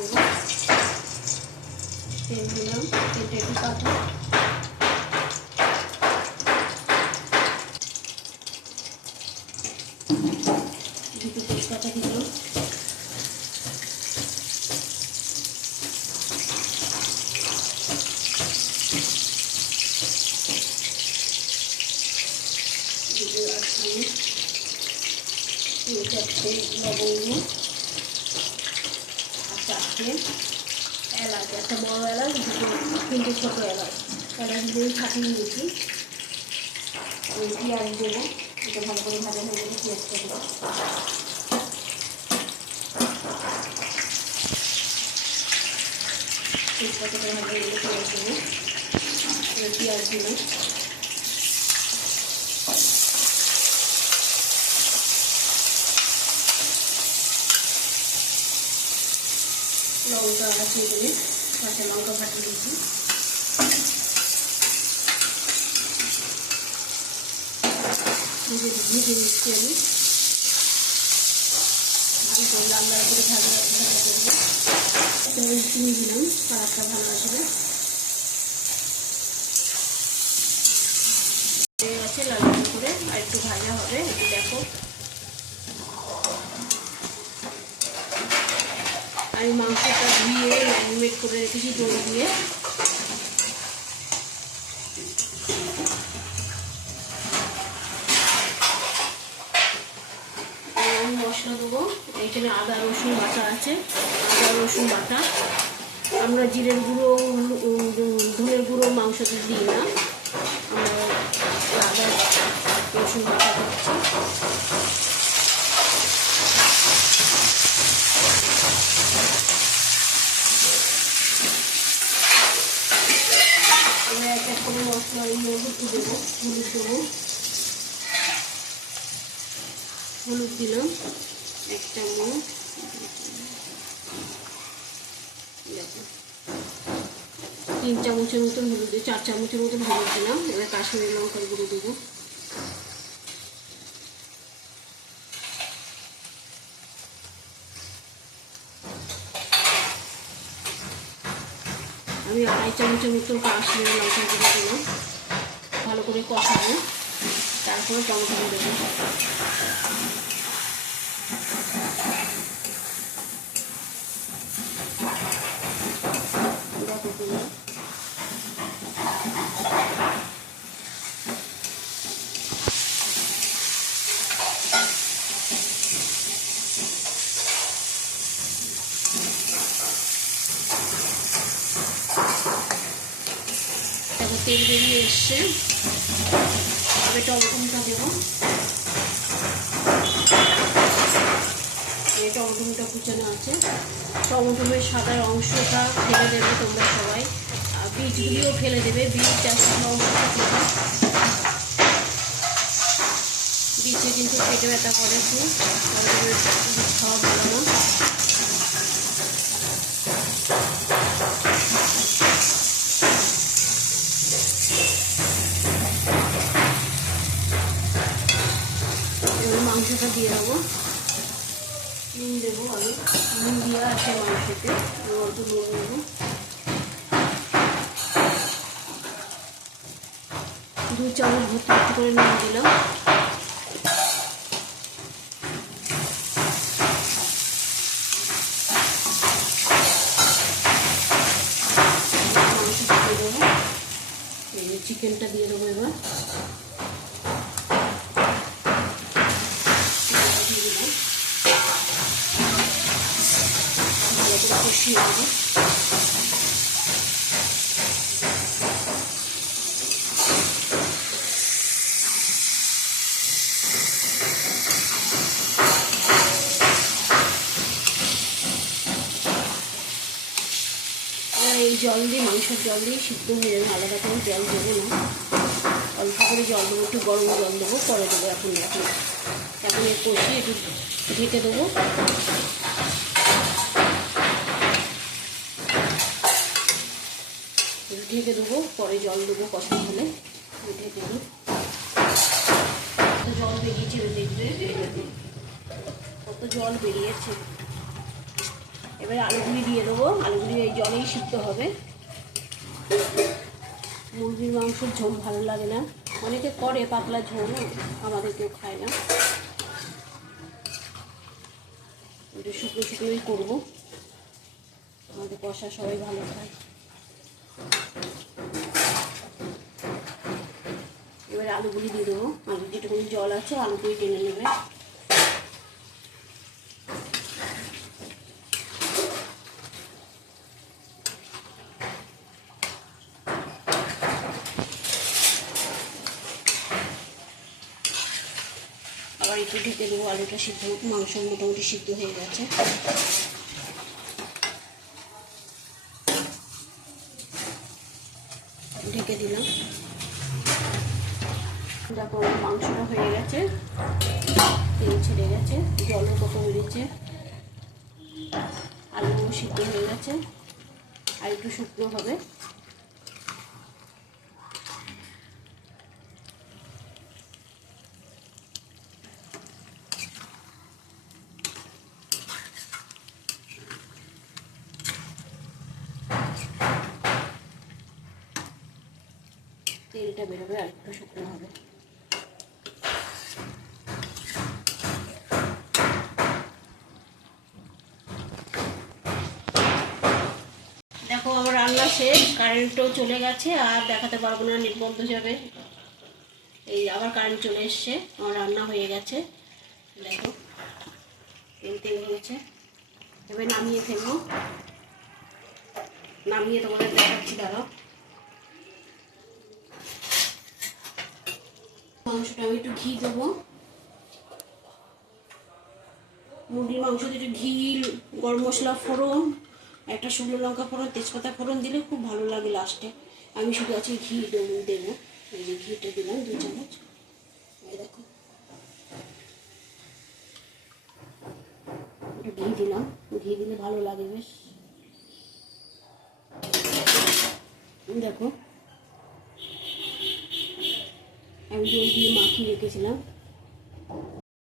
দেবো, তেল দিলাম, তেলটা একটু কাটো, দুটো তেজপাতা দিলাম, চারটে লবঙ্গ আর চারটে এলাচ, একটা বড় এলাচ, তিনটে ছোটো এলাচ, এলাচ দিয়ে ফাটিয়ে নিয়েছি। ওই পেঁয়াজ দেবো, এটা ভালো করে ভাজা হয়ে গেলে পেঁয়াজটা দেবো, তেজপাতাটা ভালো হয়ে গেলে পেঁয়াজ দেবো, পেঁয়াজ দিলাম, লঙ্কা আছে এখানে, কাঁচা লঙ্কা ফাটিয়ে দিয়েছি, ভেজে দিচ্ছি আমি, ভালো করে লাল লাল করে ভাজা করবো। চিনি দিলাম, কালারটা ভালো আসবে, আছে লাল লাল করে, আর একটু ভাজা হবে, একটু দেখো। আমি মাংসটা ধুয়ে ম্যারিনেট করে রেখেছি দই দিয়ে, মশলা দেবো। এখানে আদা রসুন বাটা আছে, আদা রসুন বাটা, আমরা জিরের গুঁড়ো ধনের গুঁড়ো মাংসতে দিই না, আমরা আদা রসুন বাটা দিচ্ছি। এবার এক এক করে মশলা হলুদ দেবো, হলুদ দেবো, হলুদ দিলাম 1 চামচ, 3 চামচের মতন হলুদ, 4 চামচের মতন হলুদ দিলাম। এবার কাশ্মীরি লঙ্কার গুঁড়ো দেবো, আমি 2.5 চামচের মতন কাশ্মীরি লঙ্কার গুঁড়ো দিলাম, ভালো করে কষাবো, তারপরে টমেটো দেবো। তেল বেরিয়ে এসছে, এবার টমেটোটা দেবো, টমেটোটা কুচানো আছে, টমেটোর সাদা অংশটা ফেলে দেবে তোমরা সবাই, আর বীজগুলিও ফেলে দেবে, বীজ বীজে কিন্তু পেটে ব্যথা করে, খুব খাওয়া ভালো না। মাংসটা দিয়ে দেবো, নুন দেবো, আমি নুন দেওয়া আছে মাংসতে, অল্প নুন দেবো, 2 চামচ ভর্তি করে নুন দিলাম, মাংসটা দিয়ে দেবো, চিকেনটা দিয়ে দেবো, এবার কষিয়ে দেবো। এই জল দিয়ে, মাংসের জল দিয়ে সিদ্ধ হয়ে যাবে, আলাদা করে জল দেবো না, অল্প করে জল দেবো, একটু গরম জল দেবো, পরে দেবো, এখন কষিয়ে একটু ঢেকে দেবো, ঢেকে দেবো, পরে জল দেবো, কষা হলে ঢেকে দেবো। জল বেরিয়েছে, দেখবে কত জল বেরিয়েছে। এবার এবারে আলুগুলি দিয়ে দেবো। আলুগুলি এই জলেই সিদ্ধ হবে। মুরগির মাংসের ঝোল ভালো লাগে না, অনেকে করে পাতলা ঝোল, আমাদের কেউ খায় না। একটু শুকনো শুকনোই করবো, আমাদের কষা সবাই ভালো খায়। এবারে আলুগুলি দিয়ে দেবো। আলু যেটুকুনি জল আছে আলুগুলি টেনে নেবে। আবার একটু ঢেকে দেবো, আলুটা সিদ্ধ, মাংস মোটামুটি সিদ্ধ হয়ে গেছে। ঢেকে দিলাম। দেখো মাংসটা হয়ে গেছে, তেল ছেড়ে গেছে, জলও কত বেরিয়েছে, আলুও সিদ্ধ হয়ে গেছে। আর একটু শুকনো হবে। তেলটা বেরোবে, আর একটু শুকনো হবে। দেখো আমার রান্না শেষ, কারেন্টও চলে গেছে, আর দেখাতে পারবো না, নেট বন্ধ যাবে। এই আবার কারেন্ট চলে এসছে, আমার রান্না হয়ে গেছে। দেখো তেল তেল হয়েছে। এবার নামিয়ে ফেলবো, নামিয়ে তোমাদের দেখাচ্ছি। দাঁড়াও, মাংসটা আমি একটু ঘি দেবো। মুরগির মাংস একটু ঘি, গরম মশলা ফোড়ন, একটা শুকনো লঙ্কা ফোড়ন, তেজপাতা ফোড়ন দিলে খুব ভালো লাগে লাস্টে। আমি শুধু আছে ঘি দেবো। এই যে ঘিটা দিলাম 2 চামচ। এই দেখো একটু ঘি দিলাম, ঘি দিলে ভালো লাগে বেশ। দেখো আমি দই দিয়ে মাখিয়ে রেখেছিলাম।